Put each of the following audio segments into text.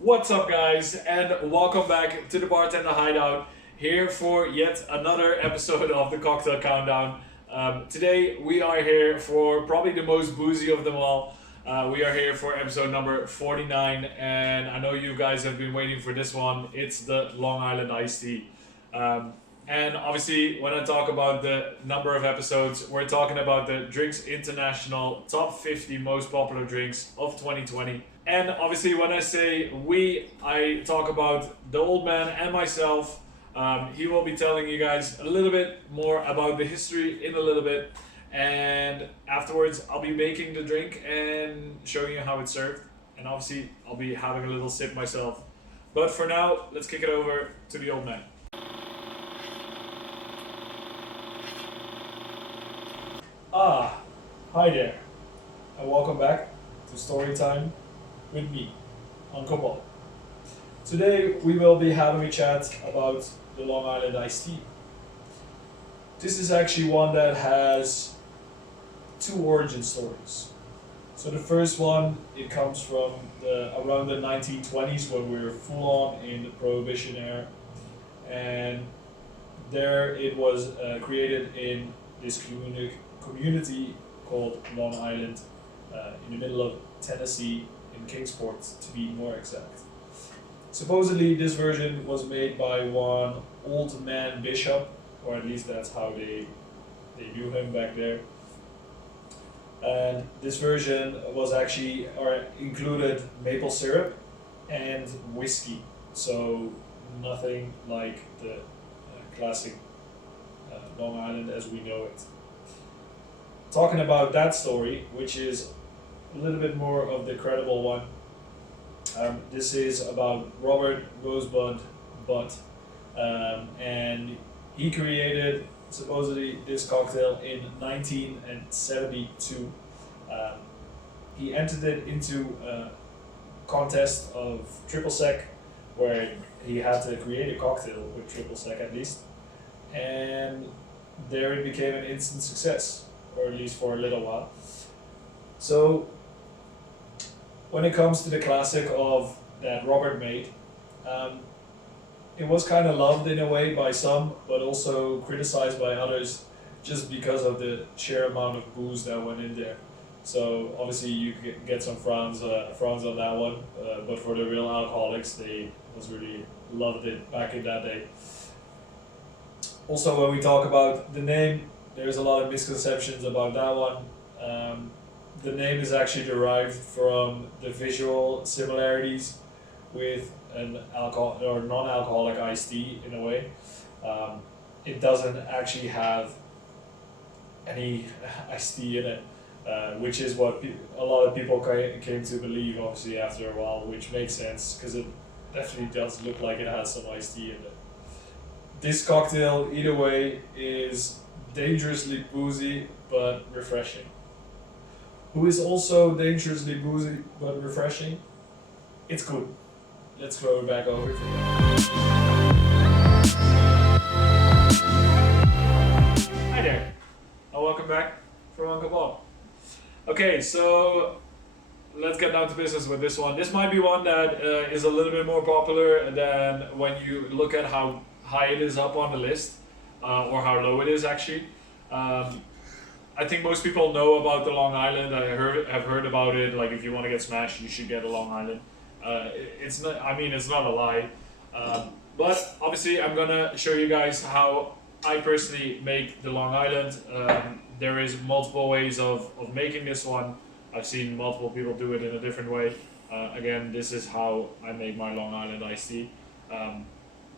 What's up, guys, and welcome back to the Bartender Hideout. Here for yet another episode of the Cocktail Countdown. Today we are here for probably the most boozy of them all. We are here for episode number 49, and I know you guys have been waiting for this one. It's the Long Island Iced Tea. Um, and obviously, when I talk about the number of episodes, we're talking about the Drinks International Top 50 Most Popular Drinks of 2020. And obviously, when I say we, I talk about the old man and myself. He will be telling you guys a little bit more about the history in a little bit. And afterwards, I'll be making the drink and showing you how it's served. And obviously, I'll be having a little sip myself. But for now, let's kick it over to the old man. Ah, hi there, and welcome back to Story Time with me, Uncle Bob. Today we will be having a chat about the Long Island Iced Tea. This is actually one that has two origin stories. So the first one, it comes from around the 1920s when we were full on in the Prohibition era, and there it was created in this community called Long Island, in the middle of Tennessee, in Kingsport to be more exact. Supposedly, this version was made by one old man bishop, or at least that's how they knew him back there. And this version was actually, or included maple syrup and whiskey, so nothing like the classic Long Island as we know it. Talking about that story, which is a little bit more of the credible one. This is about Robert Rosebud Butt, and he created supposedly this cocktail in 1972. Um, he entered it into a contest of triple sec, where he had to create a cocktail with triple sec at least, and there it became an instant success, or at least for a little while. So when it comes to the classic of that Robert made, um, it was kind of loved in a way by some, but also criticized by others, just because of the sheer amount of booze that went in there. So obviously you could get some frowns on that one, but for the real alcoholics, they was really loved it back in that day. Also, when we talk about the name, there's a lot of misconceptions about that one. The name is actually derived from the visual similarities with an alcohol or non-alcoholic iced tea in a way. It doesn't actually have any iced tea in it, which is what a lot of people came to believe, obviously, after a while, which makes sense because it definitely does look like it has some iced tea in it. This cocktail, either way, is dangerously boozy but refreshing. Who is also dangerously boozy but refreshing? It's good. Let's throw it back over to you. Hi there, and welcome back from Uncle Bob. Okay, so let's get down to business with this one. This might be one that is a little bit more popular than when you look at how high it is up on the list, or how low it is actually. I think most people know about the Long Island. Have heard about it. Like, if you want to get smashed, you should get a Long Island. It's not. I mean, it's not a lie. But obviously, I'm gonna show you guys how I personally make the Long Island. There is multiple ways of making this one. I've seen multiple people do it in a different way. Again, this is how I make my Long Island iced tea.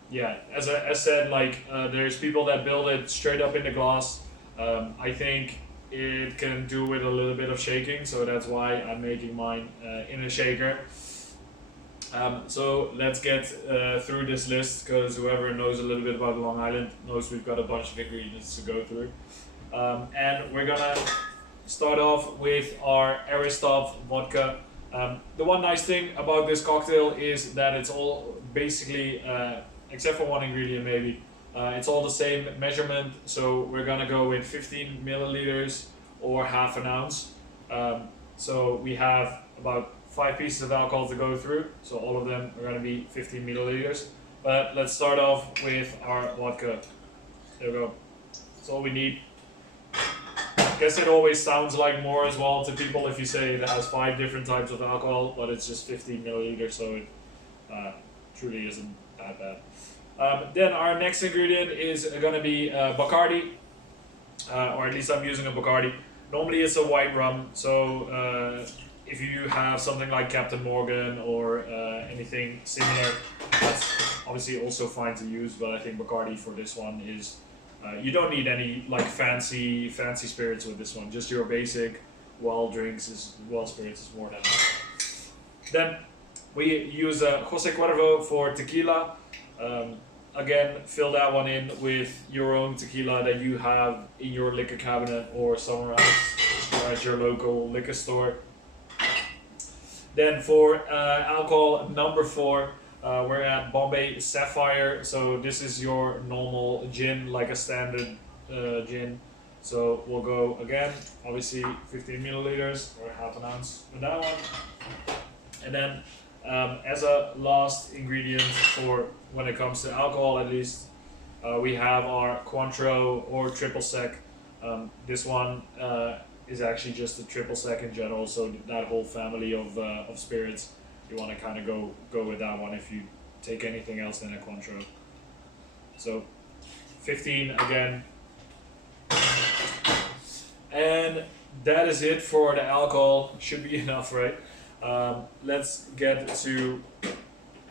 Yeah, as said, like, there's people that build it straight up in the glass. I think it can do with a little bit of shaking, so that's why I'm making mine in a shaker. So let's get through this list, because whoever knows a little bit about Long Island knows we've got a bunch of ingredients to go through. And we're gonna start off with our Aristov vodka. The one nice thing about this cocktail is that it's all basically, except for one ingredient maybe, it's all the same measurement, so we're gonna go with 15 milliliters or half an ounce. So we have about 5 pieces of alcohol to go through, so all of them are going to be 15 milliliters. But let's start off with our vodka. There we go. That's all we need. I guess it always sounds like more as well to people if you say it has 5 different types of alcohol, but it's just 15 milliliters, so it truly isn't that bad. Then our next ingredient is going to be Bacardi, or at least I'm using a Bacardi. Normally it's a white rum, so if you have something like Captain Morgan or anything similar, that's obviously also fine to use, but I think Bacardi for this one is, you don't need any like fancy spirits with this one, just your basic spirits is more than enough. Then we use Jose Cuervo for tequila. Again, fill that one in with your own tequila that you have in your liquor cabinet or somewhere else, or at your local liquor store. Then for alcohol number 4, we're at Bombay Sapphire. So this is your normal gin, like a standard gin. So we'll go again, obviously 15 milliliters or half an ounce for that one. And then as a last ingredient for when it comes to alcohol, at least, we have our Cointreau or triple sec. This one is actually just a triple sec in general, so that whole family of spirits, you want to kind of go with that one if you take anything else than a Cointreau. So 15 again. And that is it for the alcohol. Should be enough, right? Let's get to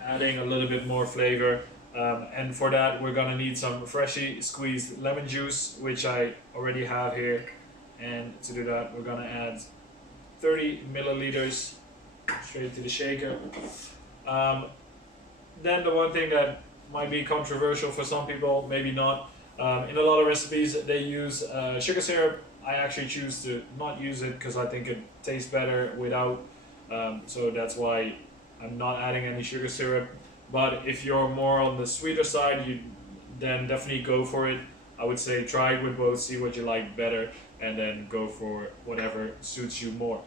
adding a little bit more flavor, and for that we're gonna need some freshly squeezed lemon juice, which I already have here. And to do that, we're gonna add 30 milliliters straight to the shaker. Then the one thing that might be controversial for some people, maybe not, in a lot of recipes they use sugar syrup. I actually choose to not use it because I think it tastes better without. So that's why I'm not adding any sugar syrup. But if you're more on the sweeter side, you then definitely go for it. I would say try it with both, see what you like better, and then go for whatever suits you more.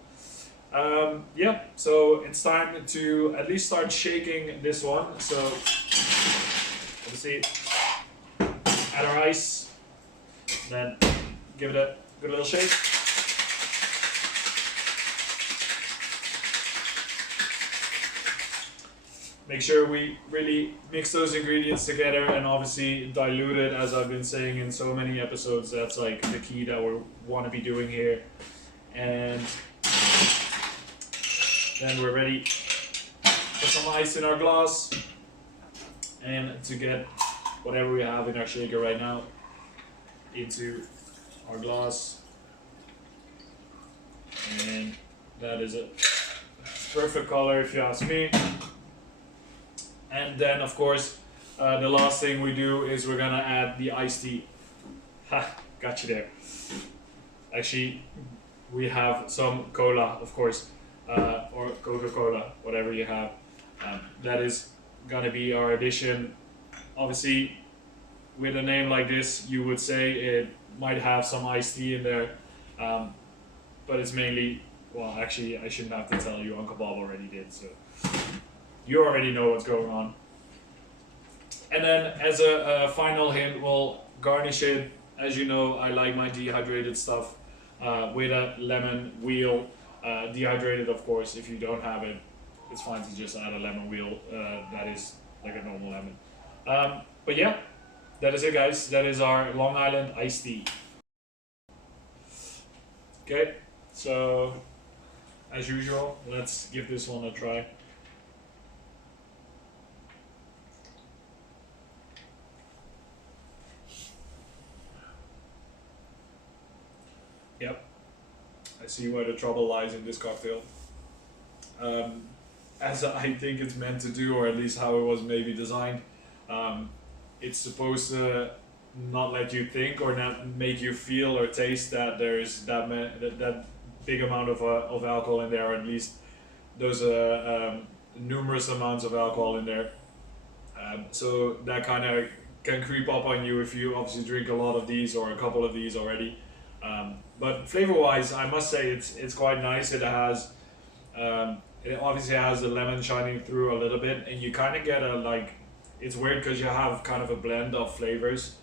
Yeah, so it's time to at least start shaking this one. So obviously add our ice, then give it a good little shake. Make sure we really mix those ingredients together and obviously dilute it, as I've been saying in so many episodes. That's like the key that we want to be doing here. And then we're ready for some ice in our glass and to get whatever we have in our shaker right now into our glass. And that is a perfect color if you ask me. And then, of course, the last thing we do is we're gonna add the iced tea. Ha, got you there. Actually, we have some cola, of course, or Coca-Cola, whatever you have. That is gonna be our addition. Obviously, with a name like this, you would say it might have some iced tea in there, but it's mainly, well, actually, I shouldn't have to tell you, Uncle Bob already did, so you already know what's going on. And then as a final hint, we'll garnish it. As you know, I like my dehydrated stuff with a lemon wheel. Dehydrated, of course. If you don't have it, it's fine to just add a lemon wheel. That is like a normal lemon. But yeah, that is it, guys. That is our Long Island iced tea. Okay, so as usual, let's give this one a try. Yep, I see where the trouble lies in this cocktail. As I think it's meant to do, or at least how it was maybe designed, it's supposed to not let you think or not make you feel or taste that there's that big amount of alcohol in there, or at least those numerous amounts of alcohol in there. So that kind of can creep up on you if you obviously drink a lot of these or a couple of these already. But flavor-wise, I must say it's quite nice. It It obviously has the lemon shining through a little bit, and you kind of get a like. It's weird because you have kind of a blend of flavors.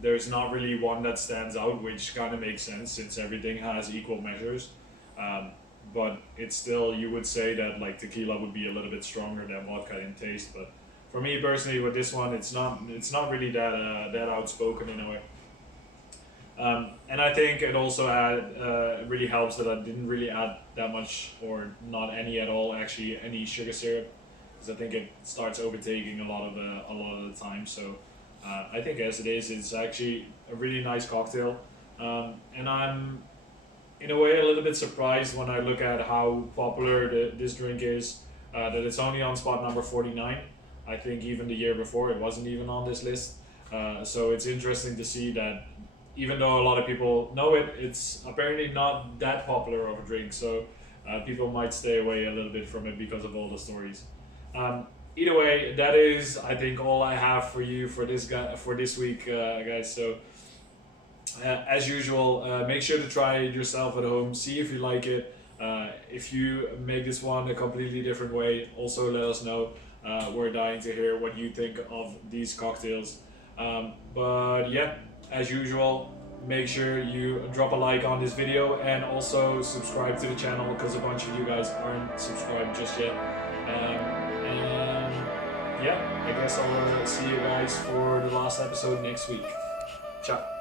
There's not really one that stands out, which kind of makes sense since everything has equal measures. Um, but it's still, you would say that like tequila would be a little bit stronger than vodka in taste. But for me personally, with this one, it's not really that outspoken in a way. And I think it also really helps that I didn't really add that much or not any at all actually any sugar syrup, because I think it starts overtaking a lot of the time. So I think as it is, it's actually a really nice cocktail, and I'm in a way a little bit surprised when I look at how popular this drink is. That it's only on spot number 49. I think even the year before it wasn't even on this list. So it's interesting to see that even though a lot of people know it, it's apparently not that popular of a drink. So people might stay away a little bit from it because of all the stories. Either way, that is I think all I have for you for this week, guys. So as usual, make sure to try it yourself at home. See if you like it. If you make this one a completely different way, also let us know. We're dying to hear what you think of these cocktails. But yeah, as usual, make sure you drop a like on this video and also subscribe to the channel because a bunch of you guys aren't subscribed just yet. And yeah, I guess I'll see you guys for the last episode next week. Ciao.